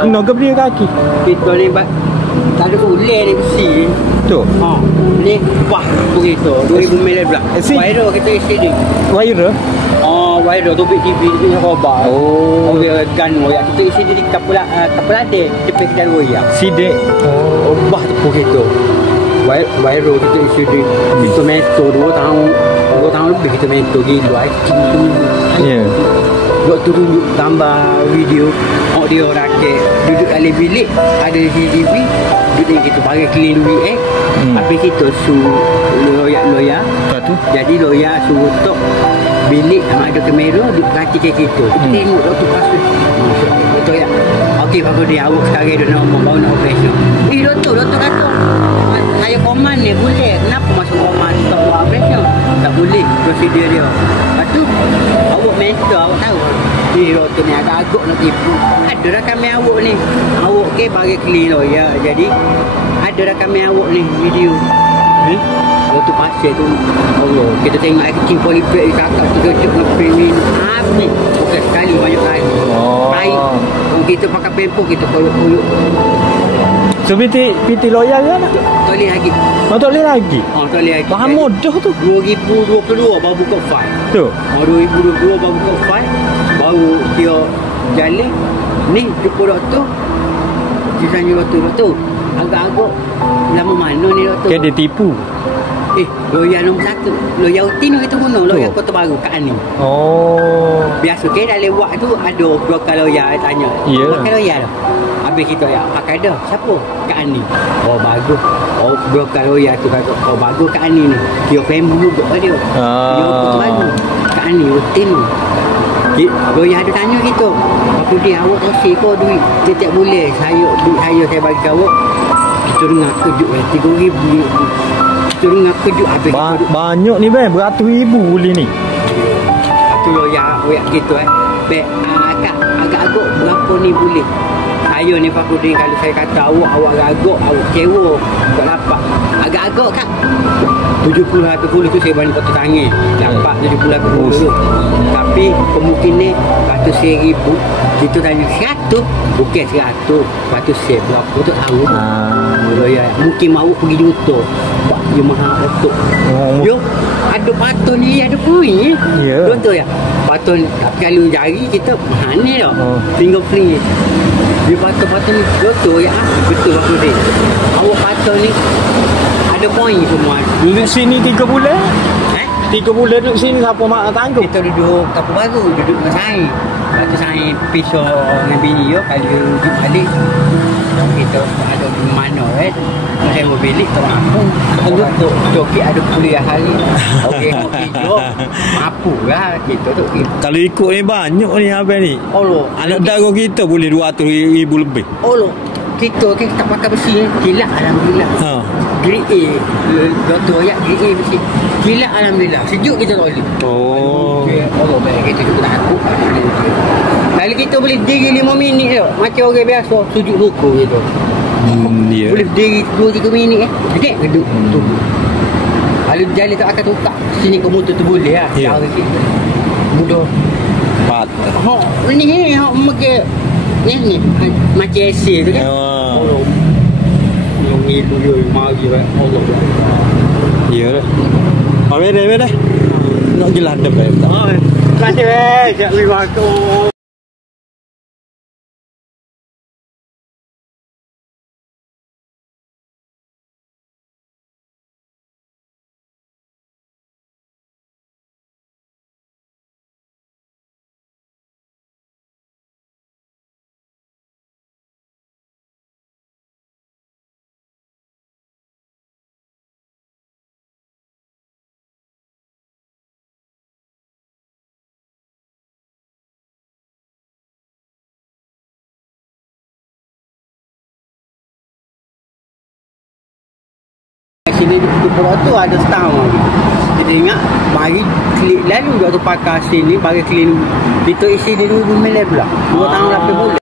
kena ke beli kaki? Kita ni tak ada ular ni besi. Tu. Ni wah begitu 2019. Wire kita isi ni. Wire? Wire tu TV ni robot. Dia gun ya kita isi di kapal ada depan kedai roya. Sidik. Bah tu begitu. Wire kita isi di itu meto 2 tahun lebih kita meto gila Ya. Waktu tunjuk gambar video audio rakyat duduk dalam bilik ada CCTV duduk kita bagi clean duit habis kita lawyer tu. jadi lawyer suruh tok bilik ada kamera duduk kaki kita tengok waktu kasus betul ya okey bagus dia awak sekarang dah nak baru nak operation doktor kata saya koman ni boleh kenapa masuk koman tak buat operation tak boleh prosedur dia lepas tu awak mentor awak tahu doktor ni agak nak tipu ada dah kami awak ni awak ke bagi clean lawyer jadi ada dah kami awak ni video waktu pasal tu Allah kita tengok air kecil polipek di kakak tu cocok lebih minum habis bukan sekali banyak kali baik kita pakai pempo kita kolok-kolok so PT lawyer kan? Tak boleh lagi Tak boleh lagi? Tak boleh lagi Bahan mudah tu 2022 baru buka file tu 2022 baru buka file baru dia jalan ni jumpa doktor sisanya doktor agak-agak lama mana ni doktor kan dia tipu lawyer nombor 1 lawyer rutin kita guna lawyer Kota Baru Kak Ani biasa ke dalam wak tu ada broker lawyer tanya broker lawyer tu habis kita pakai dah siapa Kak Ani bagus broker lawyer tu kata bagus Kak Ani ni dia family juga dia dia Kota Baru Kak Ani rutin lawyer ada tanya kita aku dia awak kasih kau duit setiap bulan saya bagi kau kita dengar kejut 3,000 turun aku kejut habis banyak ni beratus ribu beli ni tu ya gitu agak-agak berapa ni boleh saya ni Fakudin kalau saya kata awak agak awak kewa tak dapat agak-agak kan 70-80 tu saya balik potong tangan dapat 70-80 tapi kemungkinan 100,000 kita tanya 100 bukan 100 lepas saya berapa tu tahu mungkin mahu pergi juta dia mahal otok yo ada patun ni ada puing contoh ya patun kalau jari kita mahal ni dah fingerprint dia patun ni betul ya betul aku dia awak patun ni ada poin semua duduk sini 3 bulan 3 bulan duduk sini siapa mak tanggung kita duduk Kapur Baru duduk dengan saya lepas tu saya pisau dengan bini yo kalau duduk balik kita ada di mana saya mau bilik tak mampu untuk joki ada kuliah hari okey jom mampu lah kita tu kalau ikut ni banyak ni abang ni anak dara kita boleh 200,000 lebih kita tak pakai besi gila alhamdulillah grade A doktor ya grade A besi gila alhamdulillah sejuk kita tak boleh Allah baik kita juga takut kalau kita boleh diri 5 minit je macam orang biasa sujud rukuk gitu boleh diri 2-3 minit sedek geduk tu kalau jalan tak akan tukar sini komputer tu boleh lah cara kita mudah patah ni mungkin ni macam essay tu kan yang itu dia mari Allah ya dah habis dah nak jelas dah terima kasih jak lima aku sini di Pura tu ada setahun kita ingat mari klik lalu waktu pakai sini bagi clean kita isi di 2019 pula 2 tahun 8 bulan